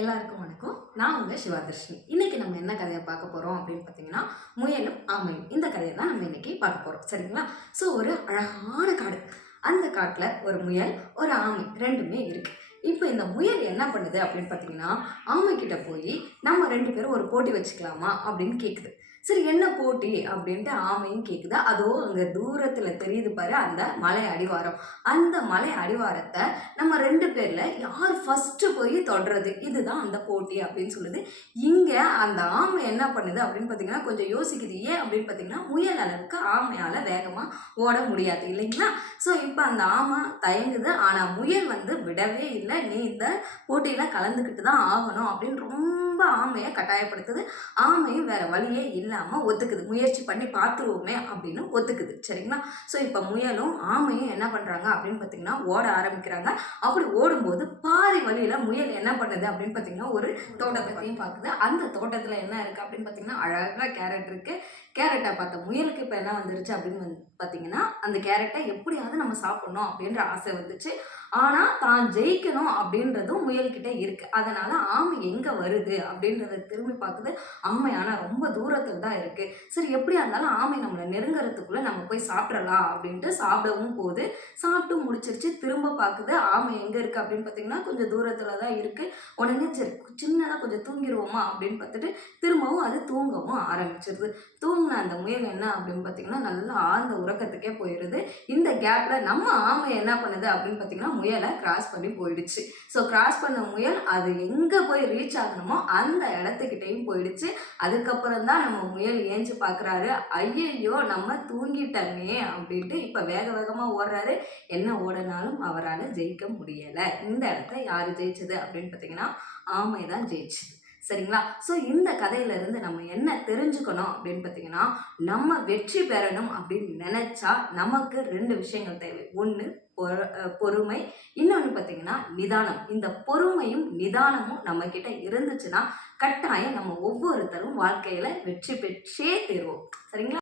எல்லாருக்கும் வணக்கம். நான் உங்கள் சிவாதர்ஷினி. இன்னைக்கு நம்ம என்ன கதையை பார்க்க போகிறோம் அப்படின்னு பார்த்தீங்கன்னா, முயலும் ஆமையும். இந்த கதையை தான் நம்ம இன்னைக்கு பார்க்க போகிறோம். சரிங்களா? ஸோ ஒரு அழகான காடு. அந்த காட்டில் ஒரு முயல், ஒரு ஆமை ரெண்டுமே இருக்கு. இப்போ இந்த முயல் என்ன பண்ணுது அப்படின்னு பார்த்தீங்கன்னா, ஆமைக்கிட்ட போய் நம்ம ரெண்டு பேரும் ஒரு போட்டி வச்சுக்கலாமா அப்படின்னு கேட்குது. சரி, என்ன போட்டி அப்படின்ட்டு ஆமையும் கேட்குது. அதோ அங்கே தூரத்தில் தெரியுது பாரு அந்த மலை அடிவாரம். அந்த மலை அடிவாரத்தை நம்ம ரெண்டு பேரில் யார் ஃபஸ்ட்டு போய் தொடுறது, இதுதான் அந்த போட்டி அப்படின்னு சொல்லுது. இங்கே அந்த ஆமை என்ன பண்ணுது அப்படின்னு பார்த்தீங்கன்னா, கொஞ்சம் யோசிக்குது. ஏன் அப்படின்னு பார்த்தீங்கன்னா, முயல் அளவுக்கு ஆமையால் வேகமாக ஓட முடியாது இல்லைங்களா? ஸோ இப்போ அந்த ஆமை தயங்குது. ஆனால் முயல் விடவே இல்லை, நீ இந்த போட்டியில் கலந்துக்கிட்டு தான் ஆகணும் அப்படின்னு ரொம்ப ஆமையை கட்டாயப்படுத்துது. ஆமையும் வேற வழியே இல்லாமல் ஒத்துக்குது. முயற்சி பண்ணி பார்த்துருவோமே அப்படின்னு ஒத்துக்குது. சரிங்களா? ஸோ இப்போ முயலும் ஆமையும் என்ன பண்ணுறாங்க அப்படின்னு பார்த்தீங்கன்னா, ஓட ஆரம்பிக்கிறாங்க. அப்படி ஓடும்போது பாதி வழியில் முயல் என்ன பண்ணுது அப்படின்னு பார்த்தீங்கன்னா, ஒரு தோட்டத்தையும் பார்க்குது. அந்த தோட்டத்தில் என்ன இருக்குது அப்படின்னு பார்த்தீங்கன்னா, அழகாக கேரட் இருக்குது. கேரட்டை பார்த்த முயலுக்கு இப்போ என்ன வந்துருச்சு அப்படின்னு பார்த்தீங்கன்னா, அந்த கேரட்டை எப்படியாவது நம்ம சாப்பிடணும் அப்படின்ற ஆசை வந்துச்சு. ஆனால் தான் ஜெயிக்கணும் அப்படின்றதும் முயல்கிட்ட இருக்குது. அதனால் ஆமை எங்கே வருது அப்படின்றத திரும்பி பார்க்குது. ஆமை ஆனால் ரொம்ப தூரத்தில் தான் இருக்குது. சரி, எப்படியா இருந்தாலும் ஆமை நம்மளை நெருங்கிறதுக்குள்ளே நம்ம போய் சாப்பிட்றலாம் அப்படின்ட்டு சாப்பிடவும் போகுது. சாப்பிட்டு முடிச்சிருச்சு. திரும்ப பார்க்குது ஆமை எங்கே இருக்குது அப்படின்னு பார்த்தீங்கன்னா, கொஞ்சம் தூரத்தில் தான் இருக்குது. உடனே சரி சின்னதாக கொஞ்சம் தூங்கிடுவோமா அப்படின்னு பார்த்துட்டு திரும்பவும் அது தூங்கவும் ஆரம்பிச்சிருது. தூங்கின அந்த முயல் என்ன அப்படின்னு பார்த்தீங்கன்னா, நல்லா ஆழ்ந்த உறக்கத்துக்கே போயிடுது. இந்த கேப்பில் நம்ம ஆமை என்ன பண்ணுது அப்படின்னு பார்த்தீங்கன்னா, முயலை கிராஸ் பண்ணி போயிடுச்சு. ஸோ கிராஸ் பண்ண முயல் அது எங்கே போய் ரீச் ஆகணுமோ அந்த இடத்துக்கிட்டையும் போயிடுச்சு. அதுக்கப்புறம் தான் நம்ம முயல் ஏஞ்சி பார்க்குறாரு. ஐயையோ, நம்ம தூங்கிட்டோமே அப்படின்ட்டு இப்போ வேக வேகமாக ஓடுறாரு. என்ன ஓடினாலும் அவரால் ஜெயிக்க முடியலை. இந்த இடத்த யார் ஜெயிச்சது அப்படின்னு பார்த்தீங்கன்னா, ஆமை தான் ஜெயிச்சுது. சரிங்களா? ஸோ இந்த கதையிலேருந்து நம்ம என்ன தெரிஞ்சுக்கணும் அப்படின்னு பார்த்தீங்கன்னா, நம்ம வெற்றி பெறணும் அப்படின்னு நினச்சா நமக்கு ரெண்டு விஷயங்கள் தேவை. ஒன்று பொறுமை, இன்னொன்று பார்த்தீங்கன்னா நிதானம். இந்த பொறுமையும் நிதானமும் நம்மக்கிட்ட இருந்துச்சுன்னா கட்டாயம் நம்ம ஒவ்வொருத்தரும் வாழ்க்கையில் வெற்றி பெற்றே தருவோம். சரிங்களா?